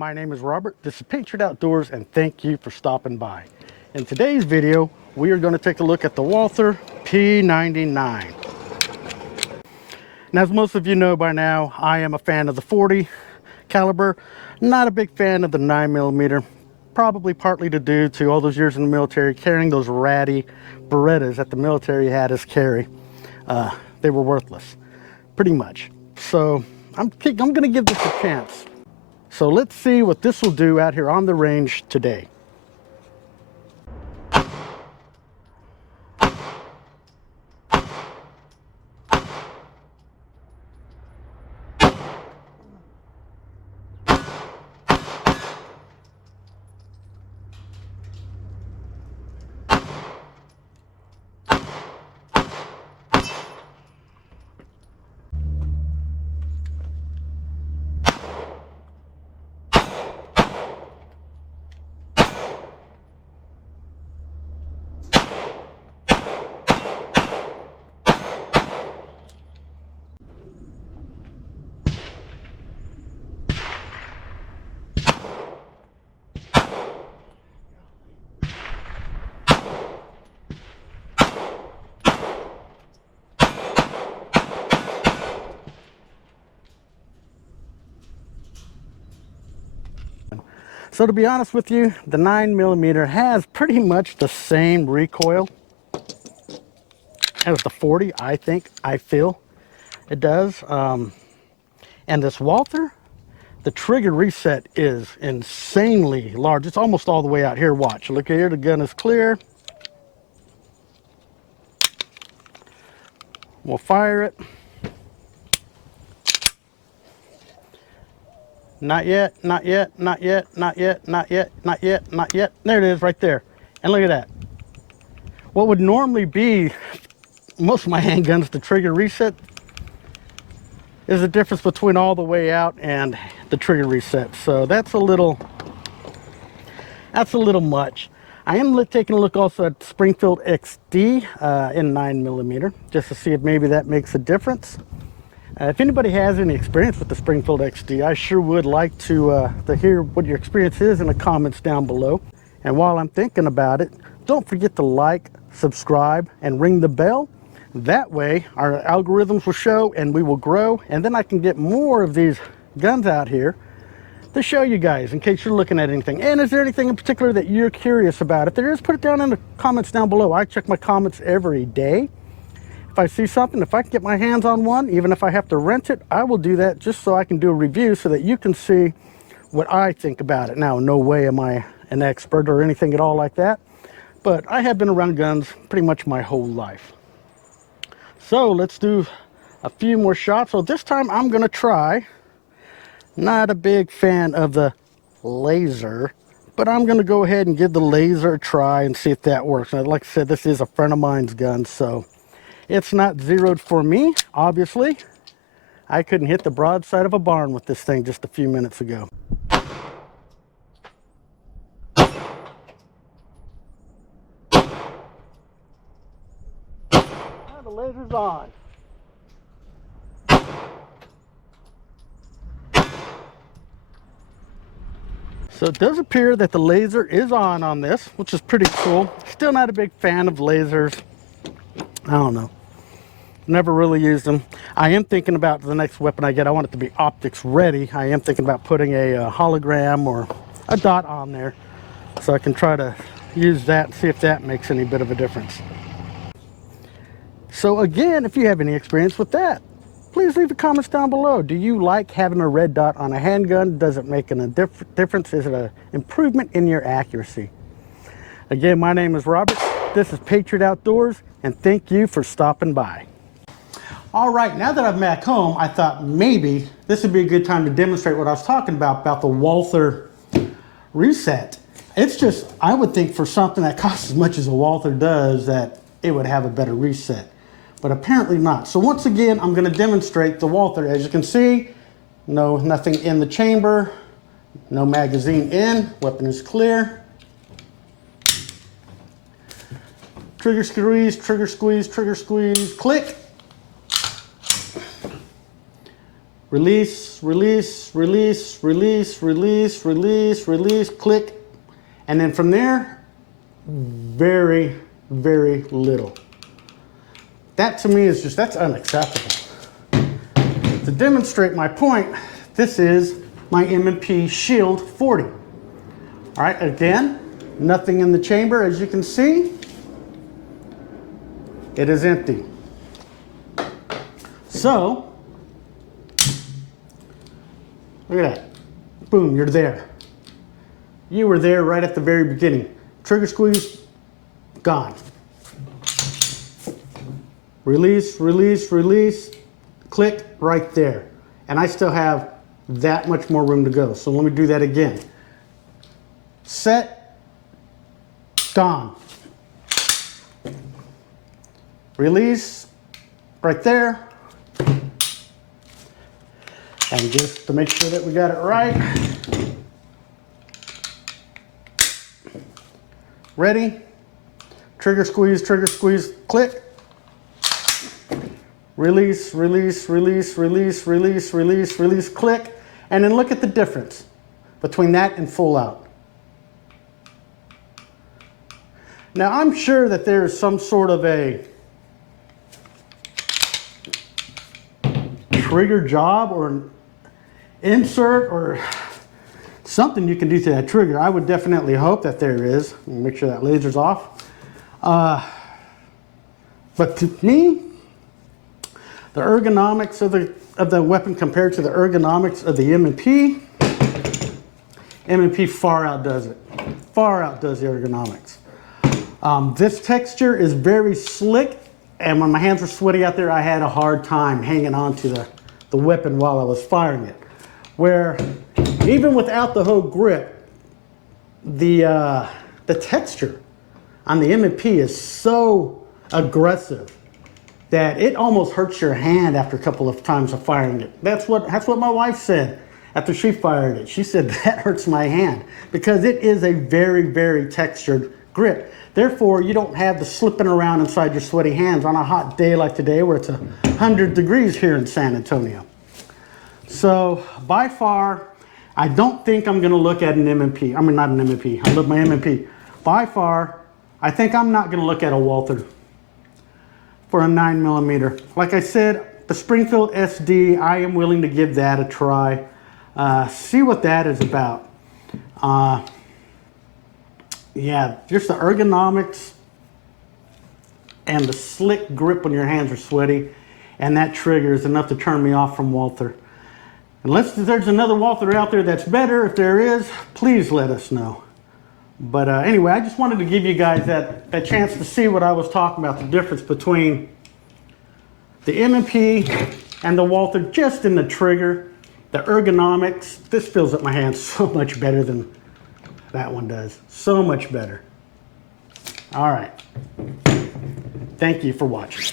My name is Robert, this is Patriot Outdoors, and thank you for stopping by. In today's video, we are going to take a look at the Walther P99. And as most of you know by now, I am a fan of the 40 caliber, not a big fan of the 9mm, probably partly due to all those years in the military carrying those ratty Berettas that the military had us carry. They were worthless, pretty much. So I'm going to give this a chance. So let's see what this will do out here on the range today. So to be honest with you, the 9mm has pretty much the same recoil as the 40, I feel it does. And this Walther, the trigger reset is insanely large. It's almost all the way out here. Watch, look here, the gun is clear. We'll fire it. Not yet, not yet, not yet, not yet, not yet, not yet, not yet. There it is right there. And look at that. What would normally be most of my handguns, the trigger reset, is the difference between all the way out and the trigger reset. So that's a little much. I am taking a look also at Springfield XD in 9mm, just to see if maybe that makes a difference. If anybody has any experience with the Springfield XD, I sure would like to hear what your experience is in the comments down below. And while I'm thinking about it, don't forget to like, subscribe, and ring the bell. That way our algorithms will show and we will grow, and then I can get more of these guns out here to show you guys in case you're looking at anything. And is there anything in particular that you're curious about? If there is, put it down in the comments down below. I check my comments every day. If I see something, if I can get my hands on one, even if I have to rent it, I will do that just so I can do a review so that you can see what I think about it. Now, no way am I an expert or anything at all like that, but I have been around guns pretty much my whole life. So let's do a few more shots. So this time I'm going to try, not a big fan of the laser, but I'm going to go ahead and give the laser a try and see if that works. Now, like I said, this is a friend of mine's gun, so it's not zeroed for me, obviously. I couldn't hit the broadside of a barn with this thing just a few minutes ago. Now the laser's on. So it does appear that the laser is on this, which is pretty cool. Still not a big fan of lasers. I don't know. Never really used them. I am thinking about the next weapon I get. I want it to be optics ready. I am thinking about putting a hologram or a dot on there so I can try to use that and see if that makes any bit of a difference. So again, if you have any experience with that, please leave the comments down below. Do you like having a red dot on a handgun? Does it make a difference? Is it an improvement in your accuracy? Again, my name is Robert. This is Patriot Outdoors, and thank you for stopping by. All right, now that I'm back home, I thought maybe this would be a good time to demonstrate what I was talking about the Walther reset. It's just, I would think for something that costs as much as a Walther does, that it would have a better reset, but apparently not. So once again, I'm going to demonstrate the Walther. As you can see, nothing in the chamber, no magazine in, weapon is clear. Trigger squeeze, trigger squeeze, trigger squeeze, click. release, release, release, release, release, release, release, click. And then from there, very, very little. That to me is just, that's unacceptable. To demonstrate my point, this is my M&P Shield 40. All right, again, nothing in the chamber, as you can see. It is empty. So, look at that. Boom, you're there. You were there right at the very beginning. Trigger squeeze, gone. Release, release, release, click right there. And I still have that much more room to go. So let me do that again. Set, gone. Release, right there. And just to make sure that we got it right. Ready? Trigger squeeze, click. Release, release, release, release, release, release, release, click. And then look at the difference between that and full out. Now I'm sure that there is some sort of a trigger job or an insert or something you can do to that trigger. I would definitely hope that there is. Make sure that laser's off. But to me, the ergonomics of the weapon compared to the ergonomics of the M&P far outdoes it. Far outdoes the ergonomics. This texture is very slick, and when my hands were sweaty out there, I had a hard time hanging on to the weapon while I was firing it. Where even without the whole grip, the texture on the M&P is so aggressive that it almost hurts your hand after a couple of times of firing it. That's what my wife said after she fired it. She said, that hurts my hand, because it is a very, very textured grip. Therefore, you don't have the slipping around inside your sweaty hands on a hot day like today where it's 100 degrees here in San Antonio. So by far, I don't think I'm gonna look at an M&P. I mean, not an M&P, I love my M&P. By far, I think I'm not gonna look at a Walther for a 9mm. Like I said, the Springfield SD, I am willing to give that a try. See what that is about. Yeah, just the ergonomics and the slick grip when your hands are sweaty, and that trigger is enough to turn me off from Walther. Unless there's another Walther out there that's better, if there is, please let us know. But anyway, I just wanted to give you guys that chance to see what I was talking about, the difference between the M&P and the Walther, just in the trigger, the ergonomics. This fills up my hands so much better than that one does. So much better. All right. Thank you for watching.